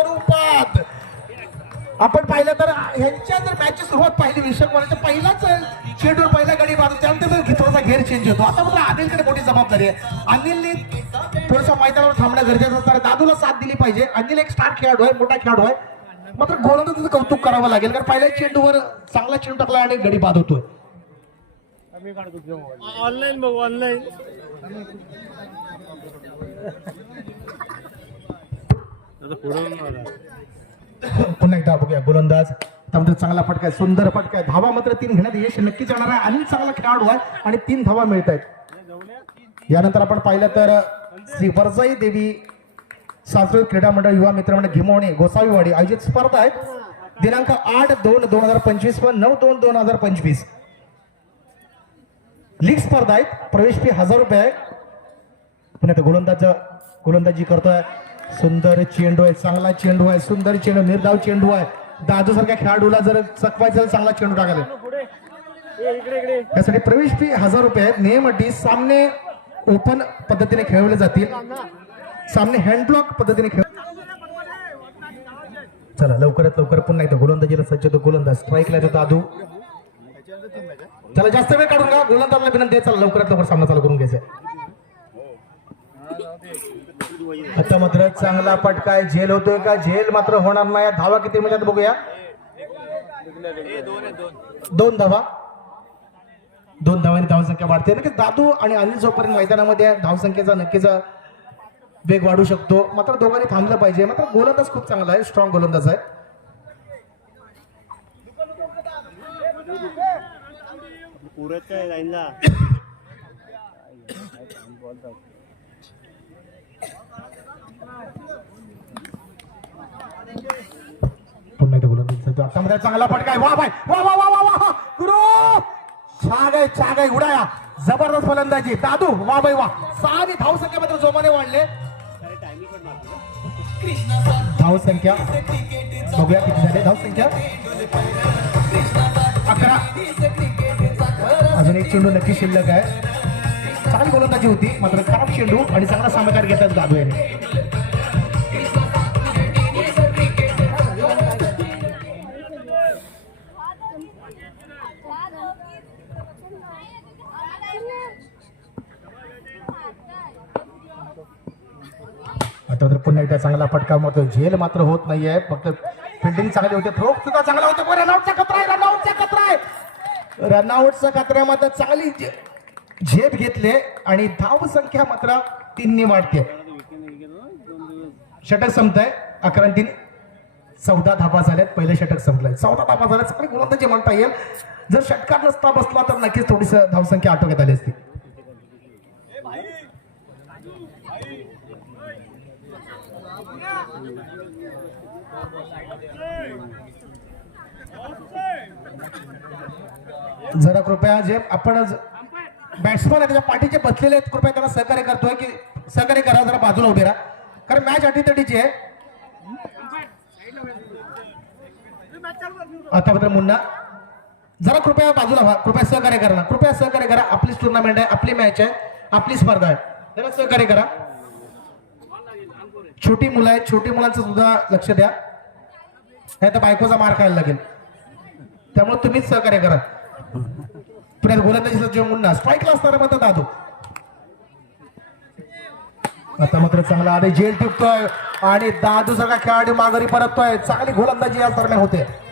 स्वरूपात. आपण पाहिलं तर ह्यांच्या जर मॅचची सुरुवात पाहिली विषय कोणाच्या पहिलाच चेंडूर पहिला गडी मारतो त्यानंतर थोडासा घेर चेंज होतो. आता मला अनिलकडे मोठी जबाबदारी आहे. अनिलने थोडंसं मैदानावर थांबणं गरजेचं असतं. दादूला साथ दिली पाहिजे. अनिल एक स्टार खेळाडू आहे मोठा खेळाडू आहे. मात्र गोलंदाजीचं कौतुक करावं लागेल कारण पहिल्या चेंडूवर चांगला चेंडू टाकला आणि गडी बाद होतोय. ऑनलाईन बघू ऑनलाईन पुन्हा एकदा बघूया गोलंदाज. त्यामध्ये चांगला फटका आहे सुंदर फटका आहे. धावा मात्र तीन घेण्यात यश नक्कीच जाणार आहे आणि चांगला खेळाडू आहे आणि तीन धावा मिळत आहेत. यानंतर आपण पाहिलं तर श्री वरजाई देवी सांस्कृतिक क्रीडा मंडळ युवा मित्र मंडळ घिमोणे गोसावीवाडी आयोजित स्पर्धा आहेत. दिनांक आठ दोन दोन हजार पंचवीस व नऊ दोन दोन हजार पंचवीस. लीग स्पर्धा आहेत. प्रवेश फी हजार रुपये आहे. पुण्यात गोलंदाज गोलंदाजी करतोय. सुंदर चेंडू आहे चांगला चेंडू आहे सुंदर चेंडू निर्धाव चेंडू आहे. दादू सारख्या खेळाडूला जर चकवायचं चांगला चेंडू टाकायला. त्यासाठी प्रवेश फी हजार रुपये आहे नियम अटी सामने ओपन पद्धतीने खेळवले जातील. सामने हँडब्लॉक पद्धतीने खेळ चला लवकरात लवकर पुन्हा एकदा गोलंदाजीला सज्ज तो गोलंदाज. स्ट्राईकला येतो दादू. चला जास्त वेळ काढून घ्या. गोलंदाजला विनंती आहे. चला लवकरात लवकर सामना चालू करून घ्यायचा आता मात्र चांगला फटका झेल होतोय का? झेल मात्र होणार नाही. धावा किती म्हणजे बघूया? दोन धावा. दोन धावांनी धावसंख्या वाढते. नक्कीच दादू आणि अनिल जोपर्यंत मैदानामध्ये धावसंख्येचा नक्कीच वेग वाढू शकतो. मात्र दोघांनी थांबलं पाहिजे. मात्र गोलंदाज खूप चांगला आहे. स्ट्रॉंग गोलंदाज आहे. आहे लाईनला पुन्हा एकदा चांगला फटका आहे. वा भाई. वा वा वा वा वा. गुरु छाग आहे छाग आहे उडाया. जबरदस्त फलंदाजी. दादू वा बाई वा. सहा आणि धावसंख्या मात्र जोमाने वाढले. धावसंख्या बघूया किती झाले. धावसंख्या अकरा. अजून एक चेंडू नक्की शिल्लक आहे. चांगली गोलंदाजी होती मात्र खराब चेंडू आणि चांगला सामकार घेतात दादू याने तर पुन्हा एकदा चांगला फटका मारतो झेल मात्र होत नाहीये. फक्त फिल्डिंग चांगली होते. थ्रो सुद्धा चांगला होतो. पण रनआउटचा खतरा आहे रनआउटचा खतरा आहे रनआउटचा खतरा मात्र चांगली झेप घेतले आणि धाव संख्या मात्र तीननी वाढते. षटक संपतंय. अकरा तीन चौदा धाबा झाल्यात. पहिले षटक संपलंय. चौदा धाबा झाल्यात. चांगली गोलंदाजी म्हणता येईल. जर षटकार नसता बसला तर नक्कीच थोडीस धावसंख्या आटोक्यात आली असती. जरा कृपया जे आपण बॅट्समन त्याच्या पाठीचे बसलेले आहेत कृपया त्यांना सहकार्य करतोय की सहकार्य करा जरा बाजूला उभे राहा. कारण मॅच अटीतटीची आहे. आता मात्र मुन्ना जरा कृपया बाजूला व्हा कृपया सहकार्य करा कृपया सहकार्य करा. आपलीच टुर्नामेंट आहे आपली मॅच आहे आपली स्पर्धा आहे. जरा सहकार्य करा. छोटी मुलं आहेत छोटी मुलांचं सुद्धा लक्ष द्या. नाही तर बायकोचा मार खायला लागेल. त्यामुळे तुम्हीच सहकार्य करा. पुण्यात गोलंदाजीचा जो मुन्ना स्ट्राईकला असणारा मात्र दादू. आता मात्र चांगला आणि जेल टिपतोय आणि दादू सगळा खेळाडू माघारी परततोय. चांगली गोलंदाजी या दरम्यान होते.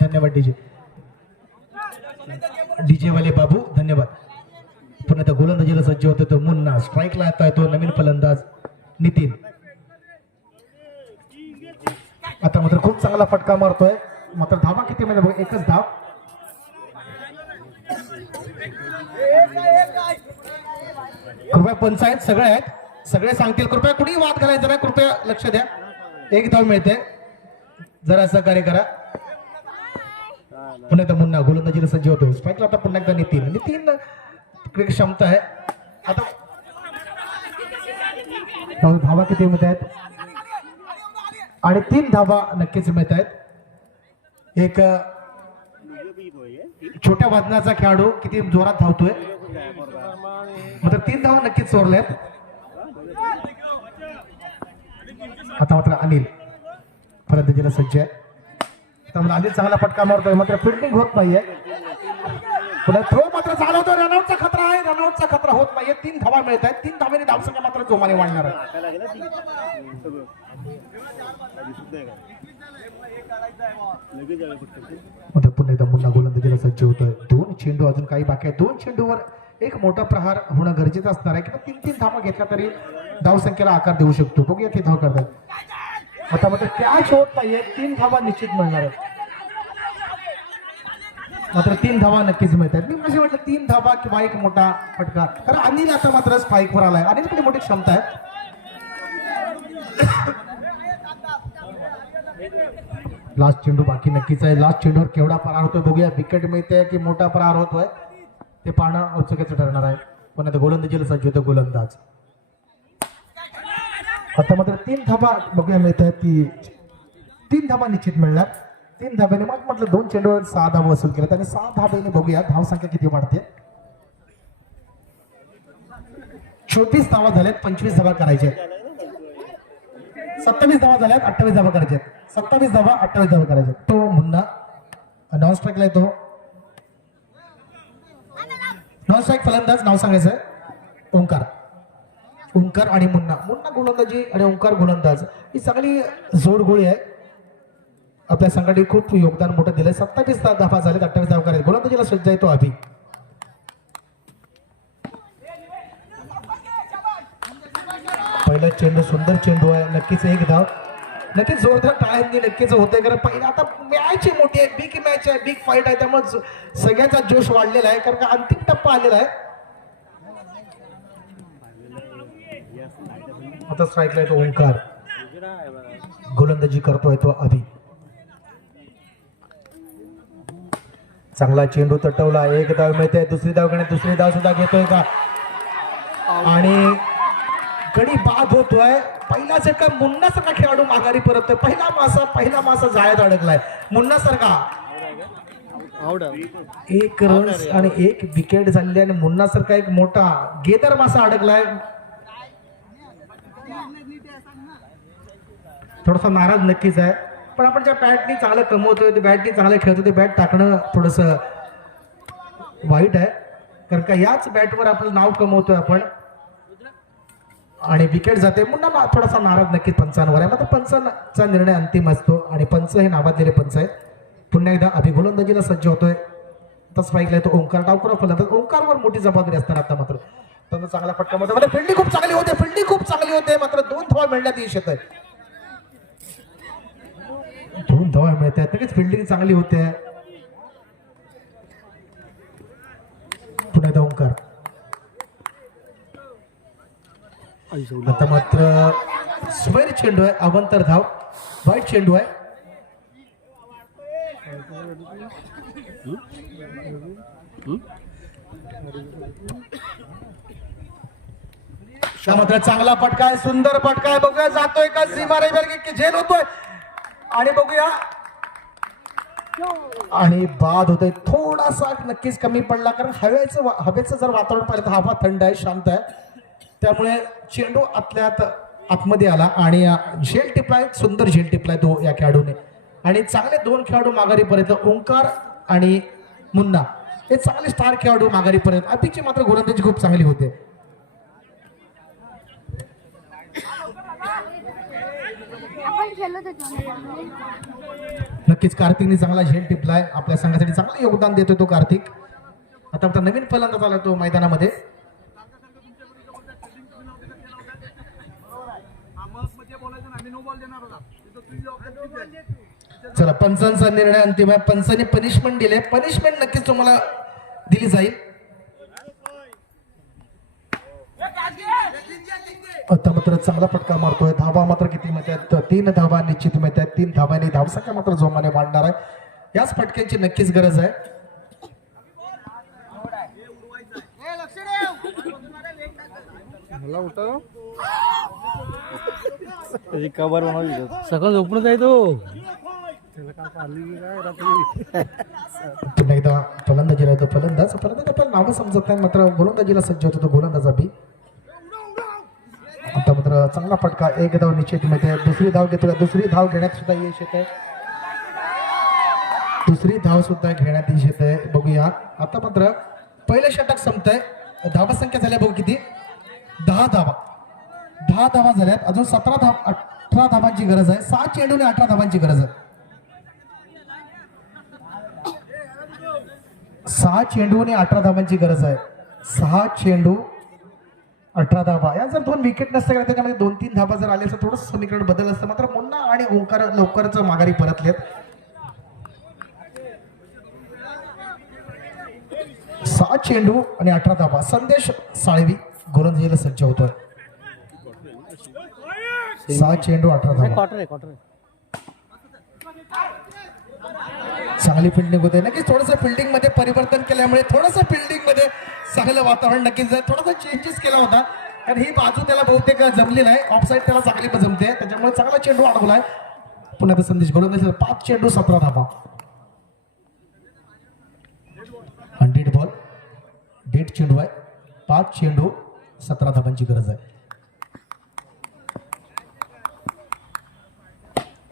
धन्यवाद धन्यवाद डीजे. डीजे वाले बाबू धन्यवाद. पुन्हा त्या गोलंदाजीला सज्ज होतो तो मुन्ना. स्ट्राईकला येतोय तो नवीन फलंदाज नितीन. आता मात्र खूप चांगला फटका मारतोय. मात्र धावा किती म्हणजे बघा एकच धाव. कृपया पंचायत सगळे आहेत. सगळे सांगतील कृपया कुणी वाद घालायचा नाही कृपया लक्ष द्या. एक धाव मिळते. जरा सहकार्य करा. पुन्हा एकदा मुन्ना गोलंदाजीला सज्ज होतो. स्पाईकला आता पुन्हा एकदा नितीन. नितीन क्रिकेट क्षमता आहे. आता धावा किती मिळत आहेत? आणि तीन धावा नक्कीच मिळत आहेत. एक छोट्या वजनाचा खेळाडू किती जोरात धावतोय. मात्र तीन धावा नक्कीच चोरल्यात आता मात्र अनिल फलंदाजीला सज्ज आहे. त्यामुळे आधी चांगला फटका मारतोय मात्र फिल्डिंग होत नाहीये. पुन्हा थ्रो मात्र झाला होतो रनआउटचा खतरा आहे रनआउटचा खतरा होत नाहीये. तीन धावा मिळत आहेत तीन धावेने धावसंख्या मात्र जोमाने वाढणार आहे. पुन्हा एकदा मुन्ना गोलंदाजीला सज्ज होतोय. दोन चेंडू अजून काही बाकी आहे दोन चेंडूवर एक मोठा प्रहार होणं गरजेचं असणार आहे. किंवा तीन तीन धावा घेतला तरी धावसंख्येला आकार देऊ शकतो. बघूया ते धाव करतात आता मात्र कॅच होत नाहीये. तीन धावा निश्चित मिळणार आहेत. मात्र तीन धावा नक्कीच मिळत आहेत मी असे म्हटलं तीन धावा किंवा एक मोठा फटका. कारण अनिल आता मात्र स्पाईकवर आलाय. अनिलकडे मोठी क्षमता आहे. लास्ट चेंडू बाकी नक्कीच आहे. लास्ट चेंडूवर केवढा परार होतोय बघूया. विकेट मिळते की मोठा परार होतोय? ते पाहणं औत्सुक्याचं ठरणार आहे. पण आता गोलंदाजीला सज्ज होतो गोलंदाज. आता मात्र तीन धाबा बघूया मिळत आहेत की तीन धाबा निश्चित मिळणार. तीन धाब्याने मग म्हटलं दोन चेंडूवर सहा धाबा वसूल केल्यात आणि सहा धाब्याने बघूया धाव संख्या किती वाढते. चोवीस धावा झाल्यात पंचवीस धावा करायचे सत्तावीस धावा झाल्यात अठ्ठावीस धावा करायचे आहेत. सत्तावीस धावा अठ्ठावीस धावा करायचे तो मुन्ना नॉन स्ट्राईकला येतो. नॉन स्ट्राईक फलंदाज नाव सांगायचं आहे ओंकार. ओंकार आणि मुन्ना. मुन्ना गोलंदाजी आणि ओंकार गोलंदाज. ही सगळी जोडगोळी आहे. आपल्या संघाने खूप योगदान मोठं दिलंय. सत्तावीस धावा झालेत अठ्ठावीस धावा करायचे गोलंदाजीला सज्ज येतो अभि पहिला चेंडू सुंदर चेंडू आहे. नक्कीच एक धाव. नक्कीच जोरदार टाळ्यांनी नक्कीच होतंय कारण पहिला आता मॅच मोठी आहे. बिग मॅच आहे. बिग फाईट आहे. त्यामुळे सगळ्यांचा जोश वाढलेला आहे कारण का अंतिम टप्पा आलेला आहे. आता स्ट्राईकला येतो ओंकार. गोलंदाजी करतोय तो अभि. चांगला चेंडू तटवला एक धाव मिळते दुसरी धाव घेणे दुसरी धाव सुद्धा घेतोय का? आणि गडी बाद होतोय. पहिला झटका मुन्नासारखा मुन्ना सारखा खेळाडू माघारी परततोय. पहिला मासा पहिला मासा जाळ्यात अडकलाय. मुन्ना सारखा. एक रन्स आणि एक विकेट झालेली आणि मुन्ना सारखा एक मोठा गेदर मासा अडकलाय. थोडासा नाराज नक्कीच आहे. पण आपण ज्या बॅटनी चांगलं कमवतोय ते बॅटनी चांगलं खेळतो ते बॅट टाकणं थोडस वाईट आहे. कारण का याच बॅटवर आपलं नाव कमवतोय आपण. आणि विकेट जाते. मुन्ना थोडासा नाराज नक्कीच पंचांवर आहे. मात्र पंचांचा निर्णय अंतिम असतो आणि पंच हे नावाजलेले पंच आहेत. पुन्हा एकदा अभि गोलंदाजीला सज्ज होतोय. आता स्ट्राईकला येतो ओंकार. डावकर फलंदाज ओंकारवर मोठी जबाबदारी असताना आता मात्र. त्यांना चांगला फटका मात्र फिल्डिंग खूप चांगली होते. फिल्डिंग खूप चांगली होते. मात्र दोन धावा मिळण्यात यश येत आहे दोन धवा मिळत आहेत. नक्कीच फिल्डिंग चांगली होते. पुन्हा ओंकार आता मात्र स्क्वेअर चेंडू आहे. अवंतर धाव. वाईट चेंडू आहे. मात्र चांगला फटका आहे. सुंदर फटका आहे. बघूया जातोय का? सीमा रेबर की झेल होतोय. आणि बघूया. आणि बाद होतोय थोडासा नक्कीच कमी पडला कारण हवेचं हवेचं जर वातावरण पाहिलं तर हवा थंड आहे शांत आहे. त्यामुळे चेंडू आतल्यात आतमध्ये आला आणि झेल टिपलाय सुंदर झेल टिपलाय तो या खेळाडूने. आणि चांगले दोन खेळाडू माघारीपर्यंत ओंकार आणि मुन्ना. हे चांगले स्टार खेळाडू माघारीपर्यंत. अभिची मात्र गोलंदाजी खूप चांगली होते आपण खेळलो होतो नक्कीच कार्तिकने चांगला झेल टिपलाय. आपल्या संघासाठी चांगलं योगदान देतोय तो कार्तिक. आता आता नवीन फलंदाज आला तो मैदानामध्ये. चला पंचांचा निर्णय अंतिम आहे. पंचांनी पनिशमेंट दिले पनिशमेंट नक्कीच तुम्हाला दिली जाईल. आता मात्र चांगला फटका मारतोय. धाबा मात्र किती मिळतात तीन धाबा निश्चित मिळतात तीन धाब्याने धावसंख्या मात्र जोमाने वाढणार आहे. याच फटक्यांची नक्कीच गरज आहे. कबर बनवली सकाळ झोपूनच आहे तो. पुन्हा एकदा फलंदाजीला होतो फलंदाज फलंदाज आपल्याला नावं समजत नाही. मात्र गोलंदाजीला सज्ज होतो तो गोलंदाज अभि. आता मात्र चांगला फटका एक धाव निश्चित मिळते. दुसरी धाव घेतो दुसरी धाव घेण्यात सुद्धा यश येते. दुसरी धाव सुद्धा घेण्यात यश येते. बघूया. आता मात्र पहिलं षटक संपतंय. धावा संख्या झाल्या बघू किती? दहा धावा. दहा धावा झाल्यात. अजून सतरा धाव अठरा धावांची गरज आहे. सहा चेंडू आणि अठरा धावांची गरज आहे. सहा चेंडू आणि अठरा धावांची गरज आहे. सहा चेंडू अठरा धाबा. या जर दोन विकेट नसते गेल्या त्याच्यामध्ये दोन तीन धाबा जर आले असं थोडंसं समीकरण बदल असतं. मात्र मुन्ना आणि ओंकार लवकरच माघारी परतलेत. सहा चेंडू आणि अठरा धाबा. संदेश साळवी गोलंदाजीला सज्ज होतोय. सहा चेंडू अठरा धाबा क्वार्टर आहे क्वार्टर आहे चांगली फिल्डिंग होते. नक्कीच थोडंसं फिल्डिंगमध्ये परिवर्तन केल्यामुळे थोडंसं फिल्डिंगमध्ये चांगलं वातावरण नक्कीच थोडासा चेंजेस केला होता कारण ही बाजू त्याला बहुतेक जमली नाही. ऑफसाईड त्याला चांगली जमते. त्याच्यामुळे चांगला चेंडू अडवलाय. पुन्हा संदेश गोलंदाज पाच चेंडू सतरा धावा. हंड्रेड बॉल डेट चेंडू आहे. पाच चेंडू सतरा धाबांची गरज आहे.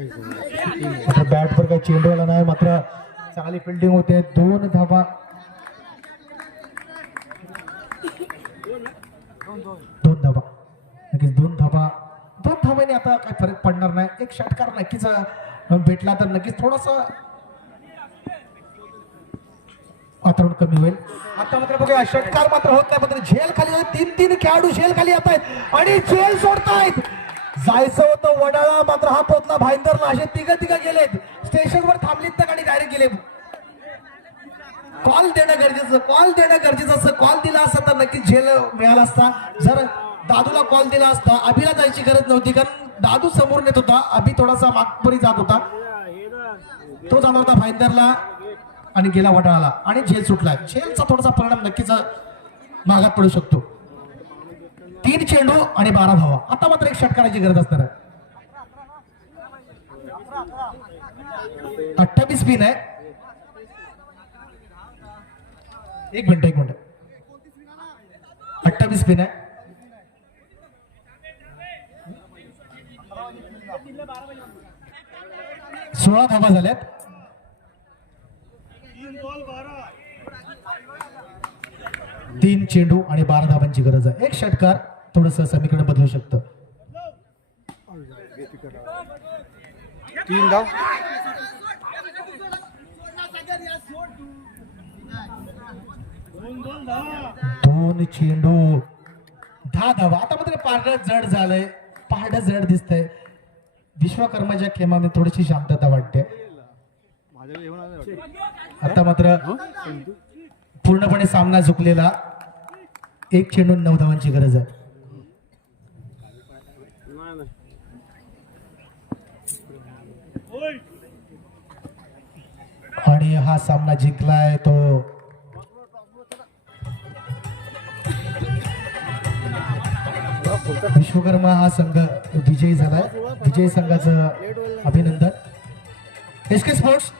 बॅट बॅटवर काही चेंडू आला नाही मात्र चांगली फिल्डिंग होते. दोन धावा. दोन धावा. नक्कीच दोन धावा. दोन धावाने आता काही फरक पडणार नाही. एक षटकार नक्कीच भेटला तर नक्कीच थोडासा वातावरण कमी होईल. आता मात्र बघा षटकार मात्र होत नाही मात्र झेल खाली तीन तीन खेळाडू झेल खाली येत आहेत आणि झेल सोडतायत. जायचं होतं वडाळा मात्र हा पोतला भाईंदरला असे तिघ तिघ गेलेत. स्टेशनवर थांबलीत तर आणि डायरेक्ट गेले. कॉल देणं गरजेचं कॉल देणं गरजेचं असतं. कॉल दिला असता तर नक्की झेल मिळाला असता. जर दादूला कॉल दिला असता अभिला जायची गरज नव्हती कारण दादू समोर नेत होता. अभि थोडासा मागपरी जात होता. तो जाणार होता भाईंदरला आणि गेला वडाळाला. आणि झेल सुटला झेलचा थोडासा परिणाम नक्कीच मागात पडू शकतो. तीन चेंडू आणि बारा धावा आता मात्र एक षटकाराची गरज असणार आहे. अठ्ठावीस पिन आहे. एक मिनिट एक मिनिट. अठ्ठावीस पिन आहे. सोळा धावा झाल्यात तीन चेंडू आणि बारा धावांची गरज आहे. एक षटकार थोडस समीकरण बदलू शकतं. तीन धाव. दोन चेंडू. दहा धावा. आता मात्र पारडं जड झालंय. पारडं जड दिसतंय. विश्वकर्माच्या खेमामध्ये थोडीशी शांतता वाटतं. आता मात्र पूर्णपणे सामना झुकलेला. एक चेंडू नऊ धावांची गरज आहे. आणि हा सामना जिंकलाय तो. विश्वकर्मा हा संघ विजयी झालाय. विजयी संघाचं अभिनंदन. एस के स्पोर्ट्स